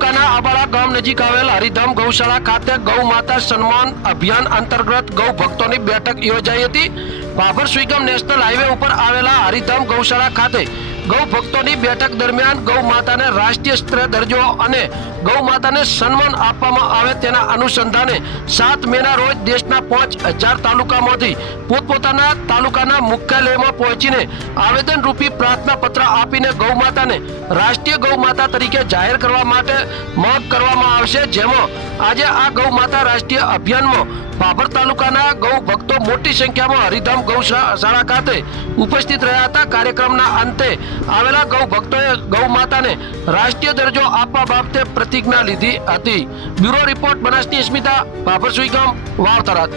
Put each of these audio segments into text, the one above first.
તાલુકાના આબાળા ગામ નજીક આવેલ હરિધામ ગૌશાળા ખાતે ગૌ માતા સન્માન અભિયાન અંતર્ગત ગૌ ભક્તોની બેઠક યોજાઈ હતી। ભાભર સુઈગામ નેશનલ હાઈવે ઉપર આવેલા હરિધામ ગૌશાળા ખાતે ગૌ ભક્તોની બેઠક દરમિયાન ગૌ માતાને રાષ્ટ્રીય સ્તરે દરજ્જો અને ગૌ માતાને સન્માન આપવામાં આવે તેના અનુસંધાને 7 મેના રોજ દેશના 5000 તાલુકામાંથી પોતપોતાના તાલુકાના મુખ્યાલયમાં પહોંચીને આવેદન રૂપી પ્રાર્થના પત્ર આપીને ગૌ માતાને રાષ્ટ્રીય ગૌ માતા તરીકે જાહેર કરવા માટે માંગ કરવામાં આવશે। જેમાં આજે આ ગૌ માતા રાષ્ટ્રીય અભિયાનમાં ભાભર તાલુકાના ગૌ ભક્તો મોટી સંખ્યામાં હરિધામ ગૌશાળા ખાતે ઉપસ્થિત રહ્યા હતા। કાર્યક્રમના અંતે આવેલા ગૌ ભક્તોએ ગૌ માતાને રાષ્ટ્રીય દરજ્જો આપવા બાબતે પ્રતિજ્ઞા લીધી હતી। Bureau report બનાસની Smita, Bhabhar Suigam, Vav Tharad.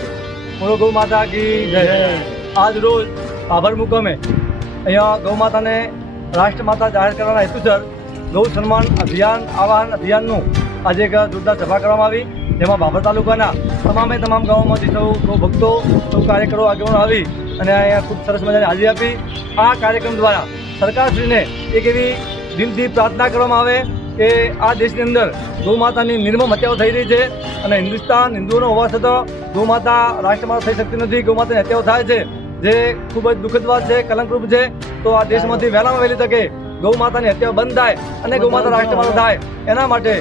બોલો ગૌ માતા કી જય। આજ રોજ ભાભર મુકામે અહીંયા ગૌ માતાને રાષ્ટ્રમાતા જાહેર કરવાના હેતુસર ગૌ સન્માન અભિયાન આવાહન અભિયાનનું આજે એક જોરદાર સભા કરવામાં આવી, જેમાં ભાભર તાલુકાના તમામ ગામોમાંથી સૌ ગૌ ભક્તો સૌ કાર્યકરો આગેવાનો આવી અને અહીંયા ખૂબ સરસ મજાની હાજરી આપી। આ કાર્યક્રમ દ્વારા સરકારશ્રીને એક એવી દિલથી પ્રાર્થના કરવામાં આવે કે આ દેશની અંદર ગૌ માતાની નિર્મમ હત્યાઓ થઈ રહી છે અને હિન્દુઓનો હોવા છતાં ગૌ માતા રાષ્ટ્રમાતા થઈ શકતી નથી, ગૌ માતાની હત્યાઓ થાય છે, જે ખૂબ જ દુઃખદ વાત છે, કલંકરૂપ છે। તો આ દેશમાંથી વહેલામાં વહેલી તકે ગૌ માતાની હત્યા બંધ થાય અને ગૌ માતા રાષ્ટ્રમાતા થાય એના માટે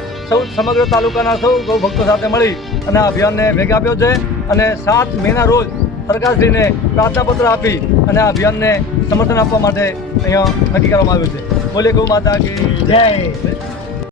સમગ્ર તાલુકાના સૌ ગૌ ભક્તો સાથે મળી અને આ અભિયાનને વેગ આપ્યો છે અને 7 મેના રોજ સરકારશ્રીને પ્રાર્થનાપત્ર આપી અને આ અભિયાનને સમર્થન આપવા માટે અહીંયા નક્કી કરવામાં આવ્યું છે। બોલે ગૌ માતા કી જય।